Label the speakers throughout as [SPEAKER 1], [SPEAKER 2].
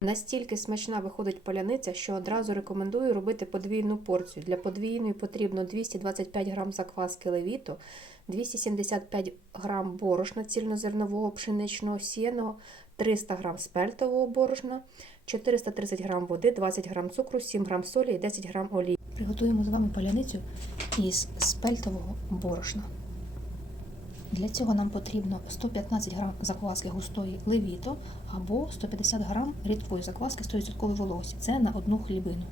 [SPEAKER 1] Настільки смачна виходить поляниця, що одразу рекомендую робити подвійну порцію. Для подвійної потрібно 225 г закваски левіту, 275 г борошна цільнозернового пшеничного сіяного, 300 г спельтового борошна, 430 г води, 20 г цукру, 7 г солі і 10 г олії. Приготуємо з вами поляницю із спельтового борошна. Для цього нам потрібно 115 г закваски густої левіто або 150 г рідкої закваски 100% вологості. Це на одну хлібину.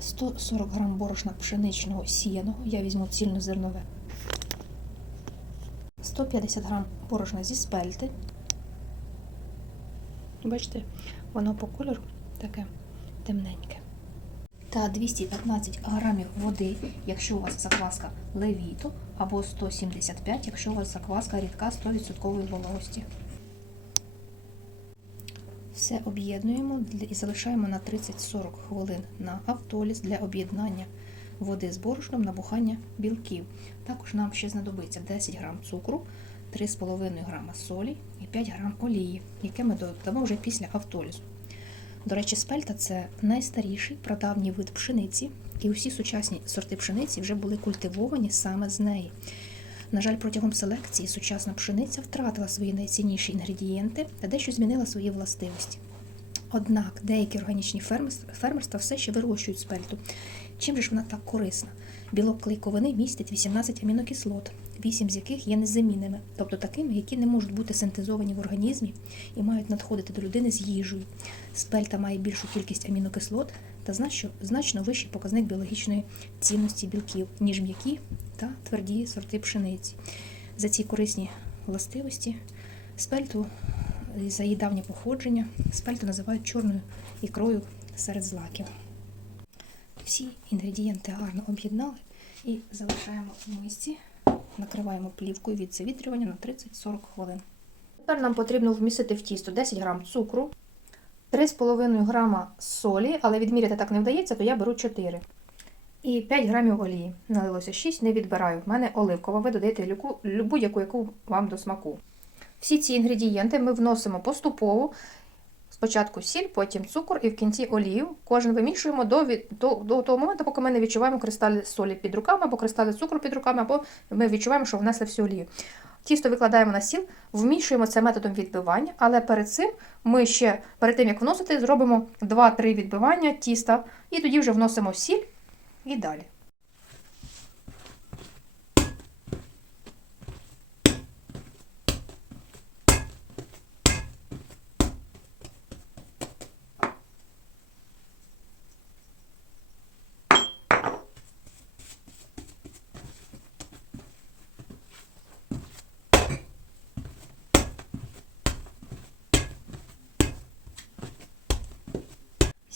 [SPEAKER 1] 140 г борошна пшеничного сіяного, я візьму цільнозернове. 150 г борошна зі спельти. Бачите, воно по кольору таке темненьке. Та 215 грамів води, якщо у вас закваска левіто, або 175, якщо у вас закваска рідка 100% вологості. Все об'єднуємо і залишаємо на 30-40 хвилин на автоліз для об'єднання води з борошном набухання білків. Також нам ще знадобиться 10 г цукру, 3,5 г солі і 5 г олії, яке ми додамо вже після автолізу. До речі, спельта це найстаріший прадавній вид пшениці, і усі сучасні сорти пшениці вже були культивовані саме з неї. На жаль, протягом селекції сучасна пшениця втратила свої найцінніші інгредієнти та дещо змінила свої властивості. Однак деякі органічні фермерства все ще вирощують спельту. Чим же ж вона так корисна? Білок клейковини містить 18 амінокислот, 8 з яких є незамінними, тобто такими, які не можуть бути синтезовані в організмі і мають надходити до людини з їжею. Спельта має більшу кількість амінокислот та значно, вищий показник біологічної цінності білків, ніж м'які та тверді сорти пшениці. За ці корисні властивості спельту за її давнє походження спельту називають чорною ікрою серед злаків. Всі інгредієнти гарно об'єднали і залишаємо в мисці, накриваємо плівкою від завітрювання на 30-40 хвилин. Тепер нам потрібно вмістити в тісто 10 г цукру, 3,5 г солі, але відміряти так не вдається, то я беру 4. І 5 грамів олії. Налилося 6, не відбираю. В мене оливкова. Ви додаєте будь-яку, яку вам до смаку. Всі ці інгредієнти ми вносимо поступово. Спочатку сіль, потім цукор і в кінці олію. Кожен вимішуємо до, до, до того моменту, поки ми не відчуваємо кристали солі під руками, або кристали цукру під руками, або ми відчуваємо, що внесли всю олію. Тісто викладаємо на сіл, вмішуємо це методом відбивання, але перед цим ми ще, перед тим як вносити, зробимо 2-3 відбивання тіста, і тоді вже вносимо сіль і далі.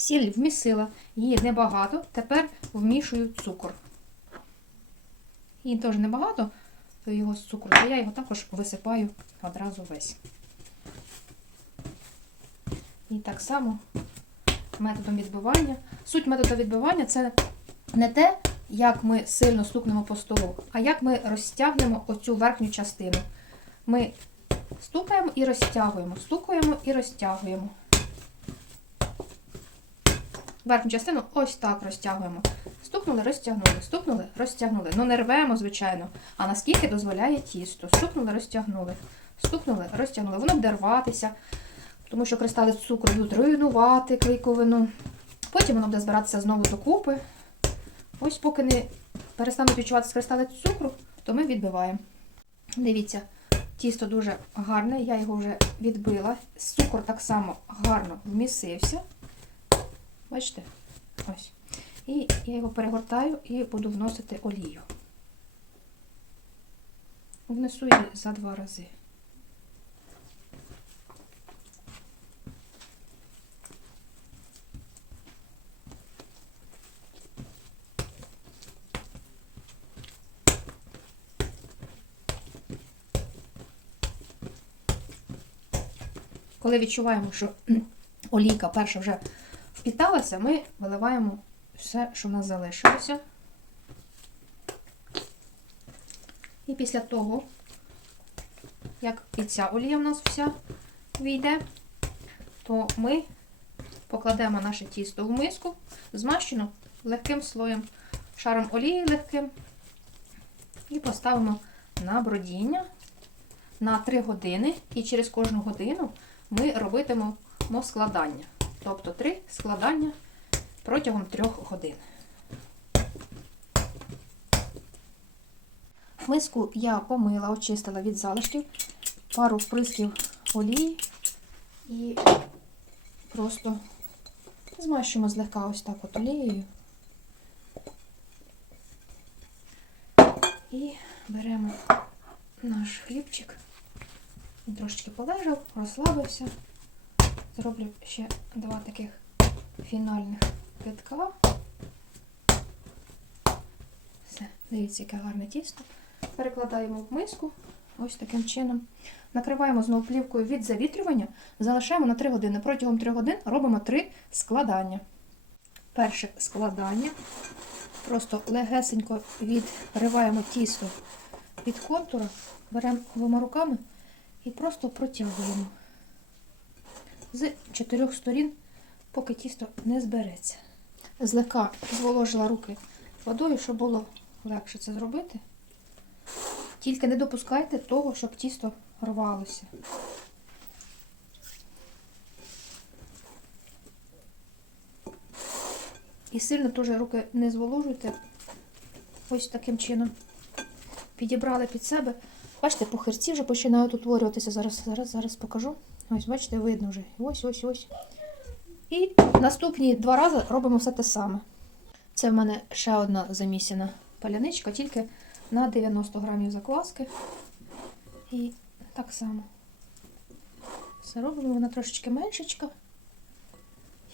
[SPEAKER 1] Сіль вмісила, її небагато, тепер вмішую цукор. Її теж небагато, його з цукру, то я його також висипаю одразу весь. І так само методом відбивання. Суть методу відбивання це не те, як ми сильно стукнемо по столу, а як ми розтягнемо оцю верхню частину. Ми стукаємо і розтягуємо, стукаємо і розтягуємо. Верхню частину ось так розтягуємо. Стукнули, розтягнули, стукнули, розтягнули. Ну, не рвемо, звичайно. А наскільки дозволяє тісто. Стукнули, розтягнули. Стукнули, розтягнули. Воно буде рватися, тому що кристали цукру будуть руйнувати клейковину. Потім воно буде збиратися знову докупи. Ось, поки не перестануть відчуватися кристали цукру, то ми відбиваємо. Дивіться, тісто дуже гарне, я його вже відбила. Цукор так само гарно вмісився. Бачите? Ось. І я його перегортаю і буду вносити олію. Внесу її за два рази. Коли відчуваємо, що олійка перша вже впіталася, ми виливаємо все, що в нас залишилося. І після того, як і ця олія в нас вся війде, то ми покладемо наше тісто в миску, змащену легким слоєм, шаром олії легким. І поставимо на бродіння на 3 години. І через кожну годину ми робитимемо складання. Тобто 3 складання протягом 3 годин. Миску я помила, очистила від залишків, пару вприсків олії і просто змащуємо злегка ось так от олією. І беремо наш хлібчик. Він трошечки полежав, розслабився. Зроблю ще два таких фінальних китка. Все, дивіться, яке гарне тісто. Перекладаємо в миску ось таким чином. Накриваємо знову плівкою від завітрювання, залишаємо на 3 години. Протягом 3 годин робимо 3 складання. Перше складання. Просто легесенько відриваємо тісто від контура, беремо двома руками і просто протягуємо з чотирьох сторін, поки тісто не збереться. Злегка зволожила руки водою, щоб було легше це зробити. Тільки не допускайте того, щоб тісто рвалося. І сильно теж руки не зволожуйте. Ось таким чином. Підібрали під себе. Бачите, пухирці вже починають утворюватися. Зараз, зараз, зараз покажу. Ось, бачите, видно вже. Ось, ось, ось. І наступні два рази робимо все те саме. Це в мене ще одна замісена паляничка, тільки на 90 грамів закваски. І так само. Все робимо, вона трошечки меншечка.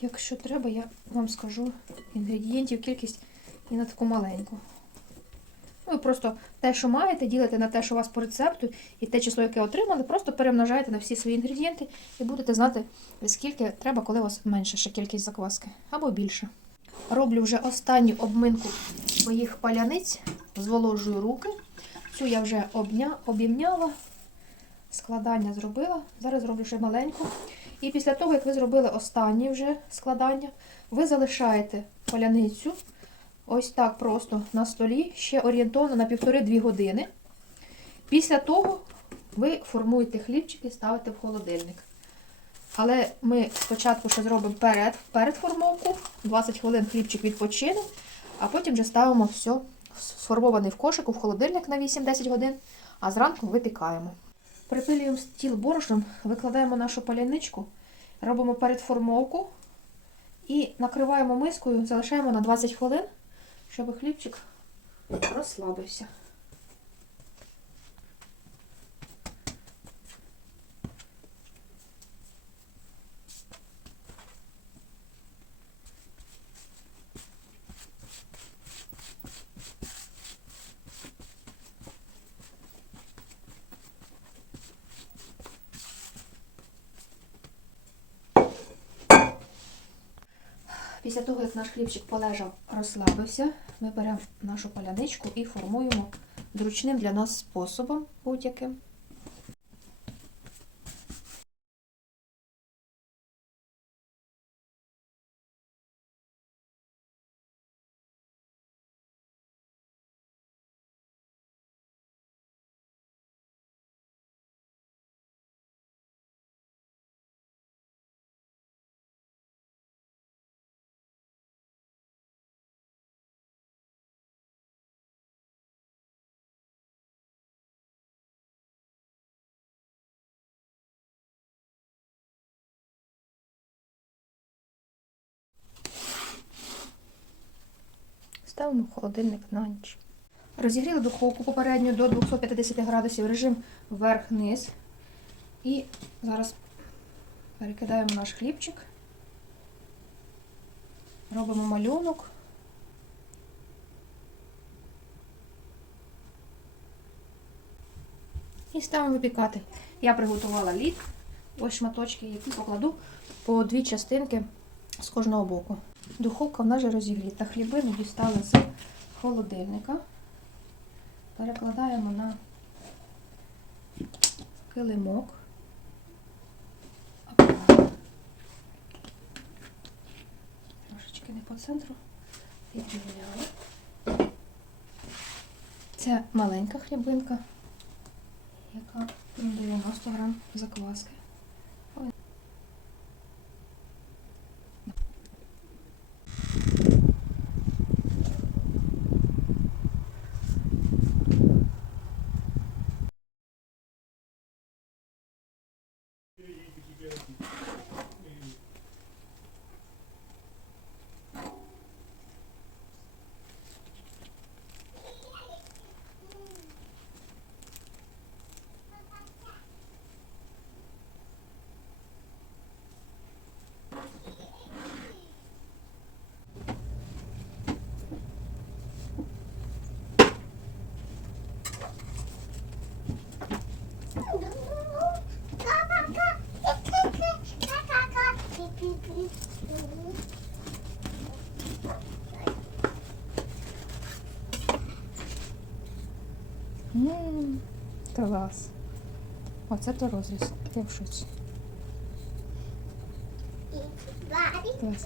[SPEAKER 1] Якщо треба, я вам скажу інгредієнтів, кількість і на таку маленьку. Ви просто те, що маєте, ділите на те, що у вас по рецепту, і те число, яке отримали, просто перемножаєте на всі свої інгредієнти і будете знати, скільки треба, коли у вас менше ще кількість закваски або більше. Роблю вже останню обминку своїх паляниць, зволожую руки. Цю я вже обня... обімняла, складання зробила. Зараз зроблю ще маленьку. І після того, як ви зробили останнє вже складання, ви залишаєте паляницю ось так просто на столі, ще орієнтовно на 1,5-2 години. Після того ви формуєте хлібчики і ставите в холодильник. Але ми спочатку ще зробимо перед, передформовку, 20 хвилин хлібчик відпочинемо, а потім вже ставимо все сформований в кошику в холодильник на 8-10 годин, а зранку випікаємо. Припилюємо стіл борошном, викладаємо нашу паляничку, робимо передформовку і накриваємо мискою, залишаємо на 20 хвилин, щоб хлібчик розслабився. Після того, як наш хлібчик полежав, розслабився, ми беремо нашу паляничку і формуємо зручним для нас способом будь-яким. Ставимо в холодильник на ніч. Розігріли духовку попередньо до 250 градусів режим вверх-вниз. І зараз перекидаємо наш хлібчик, робимо малюнок. І ставимо випікати. Я приготувала лід, ось шматочки, які покладу по дві частинки з кожного боку. Духовка в нас вже розігріта. Хлібину дістали з холодильника. Перекладаємо на килимок.
[SPEAKER 2] Трошечки не по центру. Підрівняли. Це маленька хлібинка, яка ну, 90 грам закваски. Клас. Оце то розріз. Я в шоці. Клас.